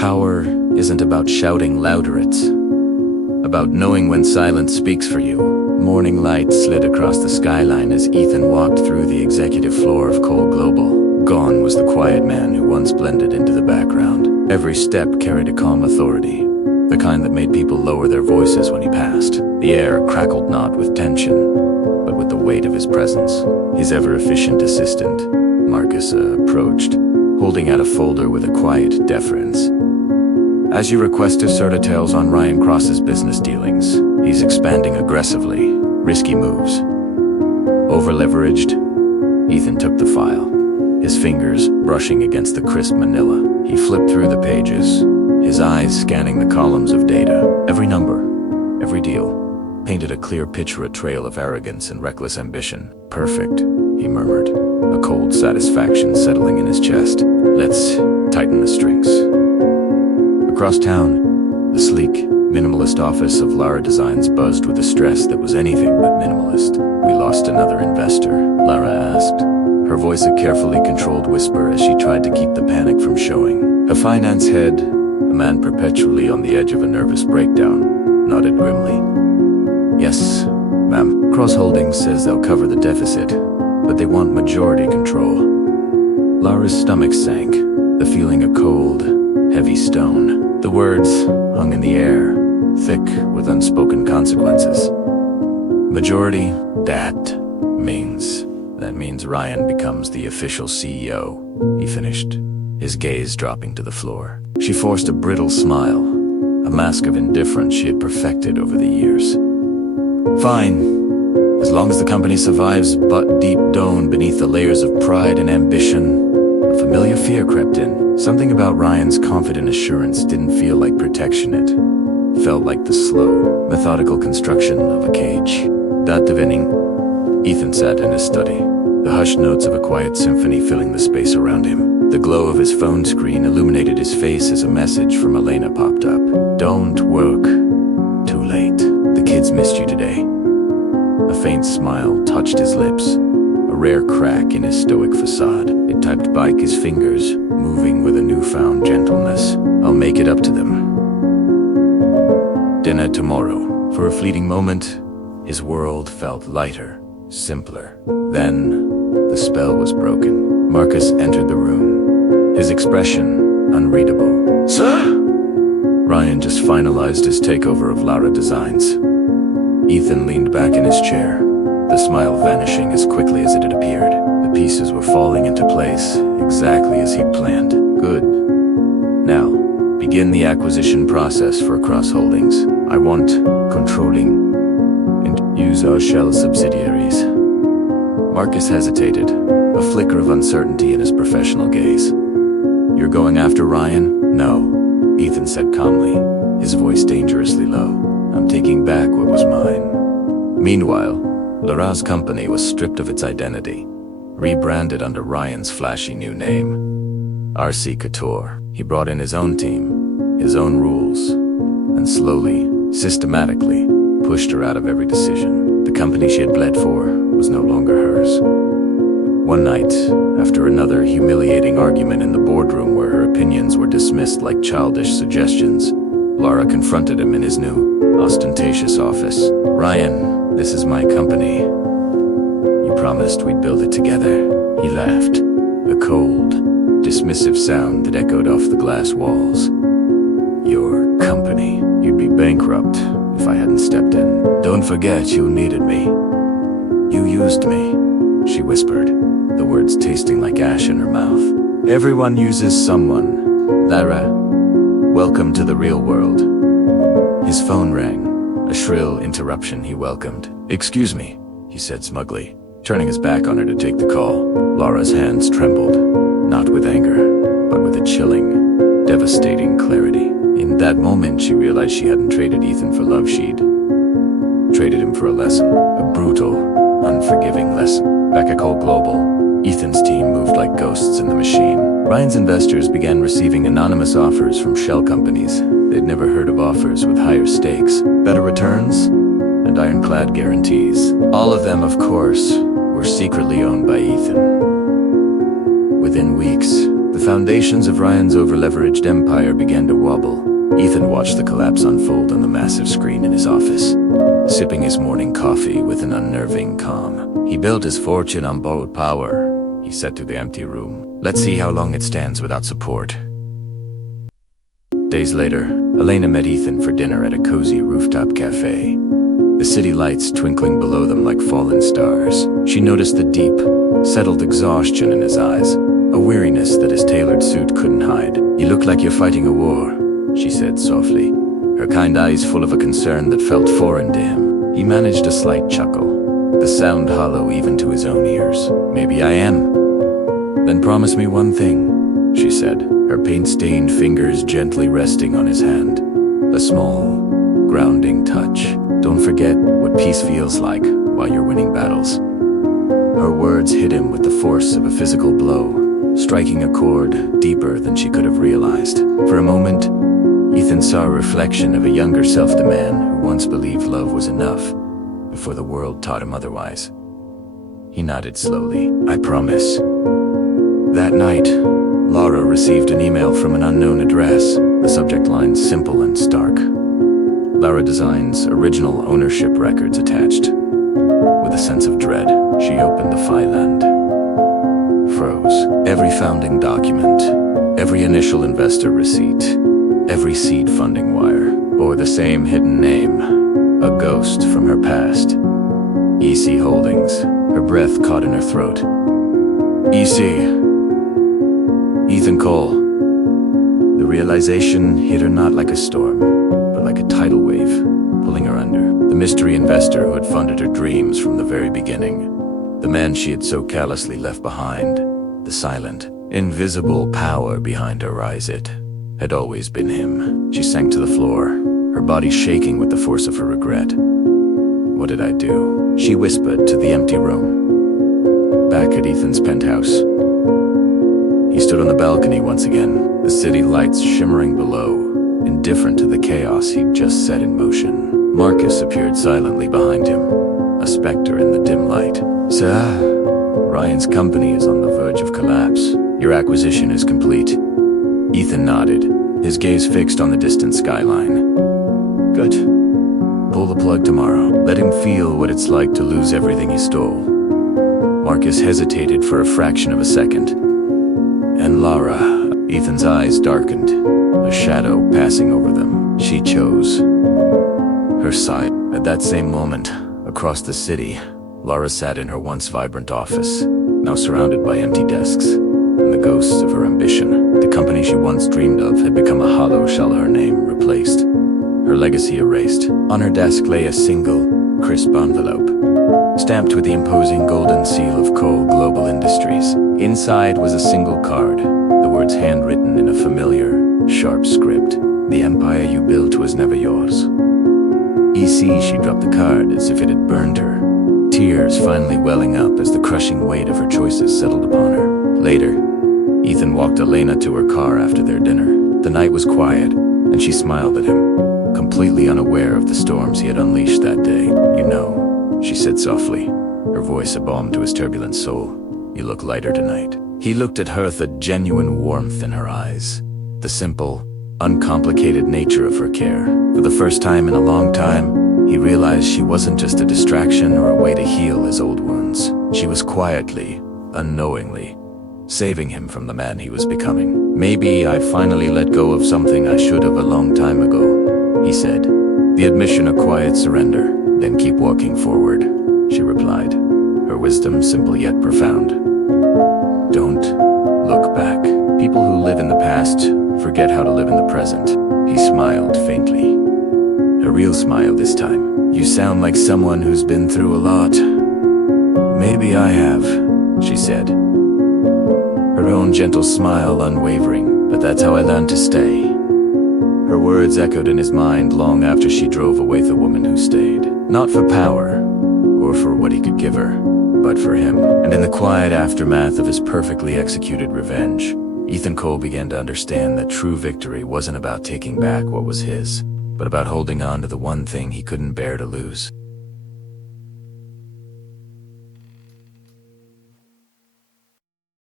Power isn't about shouting louder, it's about knowing when silence speaks for you. Morning light slid across the skyline as Ethan walked through the executive floor of Cole Global. Gone was the quiet man who once blended into the background. Every step carried a calm authority, the kind that made people lower their voices when he passed. The air crackled not with tension, but with the weight of his presence. His ever-efficient assistant, Marcus, approached, holding out a folder with a quiet deference. As you requested details on Ryan Cross's business dealings, he's expanding aggressively. Risky moves. Over-leveraged. Ethan took the file, his fingers brushing against the crisp manila. He flipped through the pages, his eyes scanning the columns of data. Every number, every deal, painted a clear picture, a trail of arrogance and reckless ambition. Perfect, he murmured, a cold satisfaction settling in his chest. Let's tighten the strings. Across town, the sleek, minimalist office of Lara Designs buzzed with a stress that was anything but minimalist. We lost another investor, Lara asked, her voice a carefully controlled whisper as she tried to keep the panic from showing. A finance head, a man perpetually on the edge of a nervous breakdown, nodded grimly. Yes, ma'am. Cross Holdings says they'll cover the deficit, but they want majority control. Lara's stomach sank, the feeling a cold, heavy stone. The words hung in the air, thick with unspoken consequences. Majority, that means Ryan becomes the official CEO, he finished, his gaze dropping to the floor. She forced a brittle smile, a mask of indifference she had perfected over the years. Fine, as long as the company survives, but deep down beneath the layers of pride and ambition, a familiar fear crept in. Something about Ryan's confident assurance didn't feel like protection, it felt like the slow, methodical construction of a cage. That divining, Ethan sat in his study, the hushed notes of a quiet symphony filling the space around him. The glow of his phone screen illuminated his face as a message from Elena popped up. Don't work too late. The kids missed you today. A faint smile touched his lips, a rare crack in his stoic facade. It typed back his fingers, moving with a newfound gentleness. I'll make it up to them. Dinner tomorrow. For a fleeting moment, his world felt lighter, simpler. Then, the spell was broken. Marcus entered the room, his expression unreadable. Sir? Ryan just finalized his takeover of Lara Designs. Ethan leaned back in his chair, the smile vanishing as quickly as it had appeared. The pieces were falling into place, exactly as he'd planned. Good. Now, begin the acquisition process for Cross Holdings. I want controlling and use our shell subsidiaries. Marcus hesitated, a flicker of uncertainty in his professional gaze. You're going after Ryan? No, Ethan said calmly, his voice dangerously low. I'm taking back what was mine. Meanwhile, Lara's company was stripped of its identity, rebranded under Ryan's flashy new name, RC Couture. He brought in his own team, his own rules, and slowly, systematically, pushed her out of every decision. The company she had bled for was no longer hers. One night, after another humiliating argument in the boardroom where her opinions were dismissed like childish suggestions, Lara confronted him in his new, ostentatious office. Ryan, this is my company. You promised we'd build it together. He laughed, a cold, dismissive sound that echoed off the glass walls. Your company. You'd be bankrupt if I hadn't stepped in. Don't forget you needed me. You used me, she whispered, the words tasting like ash in her mouth. Everyone uses someone. Lara, welcome to the real world. His phone rang, a shrill interruption he welcomed. Excuse me, he said smugly, turning his back on her to take the call. Lara's hands trembled, not with anger, but with a chilling, devastating clarity. In that moment, she realized she hadn't traded Ethan for love, she'd traded him for a lesson, a brutal, unforgiving lesson. Back at Cole Global, Ethan's team moved like ghosts in the machine. Ryan's investors began receiving anonymous offers from shell companies. They'd never heard of offers with higher stakes, better returns, and ironclad guarantees. All of them, of course, were secretly owned by Ethan. Within weeks, The foundations of Ryan's over-leveraged empire began to wobble. Ethan watched the collapse unfold on the massive screen in his office, sipping his morning coffee with an unnerving calm. He built his fortune on borrowed power, he said to the empty room. Let's see how long it stands without support. Days later, Elena met Ethan for dinner at a cozy rooftop cafe, the city lights twinkling below them like fallen stars. She noticed the deep, settled exhaustion in his eyes, a weariness that his tailored suit couldn't hide. You look like you're fighting a war, she said softly, her kind eyes full of a concern that felt foreign to him. He managed a slight chuckle, the sound hollow even to his own ears. Maybe I am. Then promise me one thing, she said, her paint-stained fingers gently resting on his hand. A small, grounding touch. Don't forget what peace feels like while you're winning battles. Her words hit him with the force of a physical blow, striking a chord deeper than she could have realized. For a moment, Ethan saw a reflection of a younger self, the man who once believed love was enough before the world taught him otherwise. He nodded slowly. I promise. That night, Lara received an email from an unknown address, the subject line simple and stark. Lara Design's original ownership records attached. With a sense of dread, she opened the file and froze. Every founding document, every initial investor receipt, every seed funding wire bore the same hidden name, a ghost from her past. EC Holdings. Her breath caught in her throat. EC. Ethan Cole. The realization hit her not like a storm, but like a tidal wave, pulling her under. The mystery investor who had funded her dreams from the very beginning. The man she had so callously left behind. The silent, invisible power behind her rise. It had always been him. She sank to the floor, her body shaking with the force of her regret. What did I do? She whispered to the empty room. Back at Ethan's penthouse. He stood on the balcony once again, the city lights shimmering below, indifferent to the chaos he'd just set in motion. Marcus appeared silently behind him, a specter in the dim light. Sir, Ryan's company is on the verge of collapse. Your acquisition is complete. Ethan nodded, his gaze fixed on the distant skyline. Good. Pull the plug tomorrow. Let him feel what it's like to lose everything he stole. Marcus hesitated for a fraction of a second. And Lara, Ethan's eyes darkened, a shadow passing over them. She chose her side. At that same moment, across the city, Lara sat in her once vibrant office, now surrounded by empty desks and the ghosts of her ambition. The company she once dreamed of had become a hollow shell, her name replaced, her legacy erased. On her desk lay a single, crisp envelope, stamped with the imposing golden seal of Cole Global Industries. Inside was a single card, the words handwritten in a familiar, sharp script. The empire you built was never yours. EC, she dropped the card as if it had burned her, tears finally welling up as the crushing weight of her choices settled upon her. Later, Ethan walked Elena to her car after their dinner. The night was quiet, and she smiled at him, completely unaware of the storms he had unleashed that day. You know, she said softly, her voice a balm to his turbulent soul. You look lighter tonight. He looked at her with a genuine warmth in her eyes, the simple, uncomplicated nature of her care. For the first time in a long time, he realized she wasn't just a distraction or a way to heal his old wounds. She was quietly, unknowingly, saving him from the man he was becoming. Maybe I finally let go of something I should have a long time ago, he said. The admission a quiet surrender, then keep walking forward, she replied, her wisdom simple yet profound. Don't look back. People who live in the past forget how to live in the present. He smiled faintly. A real smile this time. You sound like someone who's been through a lot. Maybe I have, she said. Her own gentle smile unwavering, but that's how I learned to stay. Her words echoed in his mind long after she drove away the woman who stayed. Not for power, or for what he could give her, but for him. And in the quiet aftermath of his perfectly executed revenge, Ethan Cole began to understand that true victory wasn't about taking back what was his, but about holding on to the one thing he couldn't bear to lose.